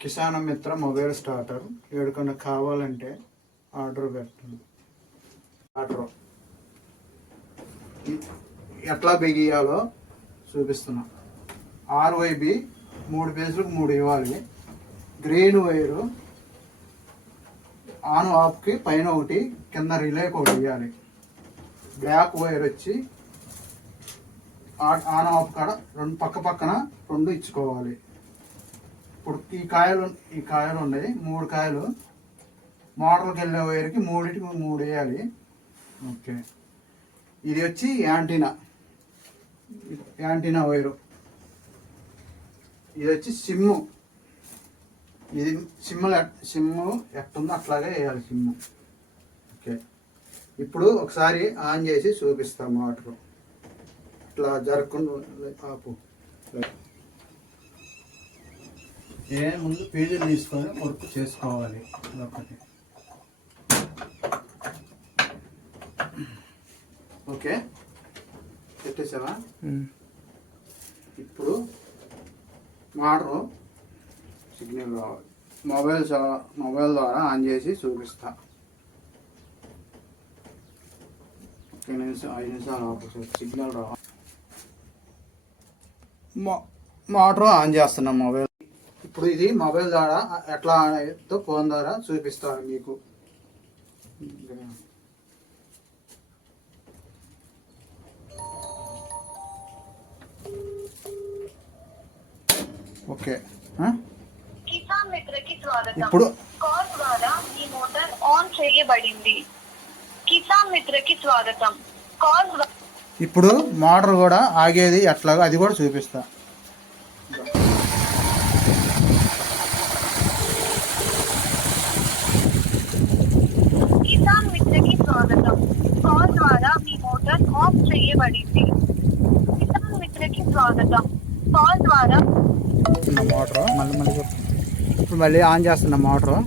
కిసాన్ మిత్ర mobile starter ఎవరికన్నా కావాలంటే ఆర్డర్ పెట్టండి. ఆర్డర్ ఎట్లా బిగియాలో చూపిస్తున్నా. ఆర్వైబి 3 పేజీలకు 3 ఇవ్వాలి. గ్రీన్ వైరు ఆన్ ఆఫ్కి పైన ఒకటి, కింద రిలేకి ఒకటి ఇవ్వాలి. బ్లాక్ వైర్ వచ్చి ఆన్ ఆఫ్ కాడ 2 పక్కన 2 ఇచ్చుకోవాలి. ఇప్పుడు ఈ కాయలు ఉన్నాయి, 3 కాయలు. మోటార్కి వెళ్ళే వైర్కి 3కి 3 వేయాలి. ఓకే, ఇది వచ్చి యాంటీనా వైరు. ఇది వచ్చి సిమ్ము. ఇది సిమ్ము ఎట్టుందో అట్లాగే వేయాలి సిమ్ము. ఓకే, ఇప్పుడు ఒకసారి ఆన్ చేసి చూపిస్తాం. మోటారు ఇట్లా జరగకుండా ఆపు. ముందు పేజీలు తీసుకొని వర్క్ చేసుకోవాలి. ఒకటి ఓకే పెట్టేసావా? ఇప్పుడు మోటారు సిగ్నల్ రావాలి. మొబైల్ ద్వారా ఆన్ చేసి చూపిస్తా. 5 నిమిషాలు ఆపు, సిగ్నల్ రావాలి. మోటార్ ఆన్ చేస్తున్నాం మొబైల్. ఇప్పుడు ఇది మొబైల్ ద్వారా ఎట్లా ఆన్ ఫోన్ ద్వారా చూపిస్తాను మీకు. ఓకే, ఇప్పుడు కాల్ ద్వారా మీ మోటార్ ఆన్ చేయబడింది. కిసాన్ మిత్రకి స్వాగతం. కాల్ ఇప్పుడు మోటార్ కూడా ఆగేది ఎట్లాగో అది కూడా చూపిస్తా. కిసాన్ మిత్రకి స్వాగతం. కాల్ ద్వారా మీ మోటార్ ఆఫ్ చేయబడింది. కిసాన్ మిత్రకి స్వాగతం. కాల్ ద్వారా మోటార్ మళ్ళీ ఇప్పుడు మళ్ళీ ఆన్ చేస్తున్న మోటార్.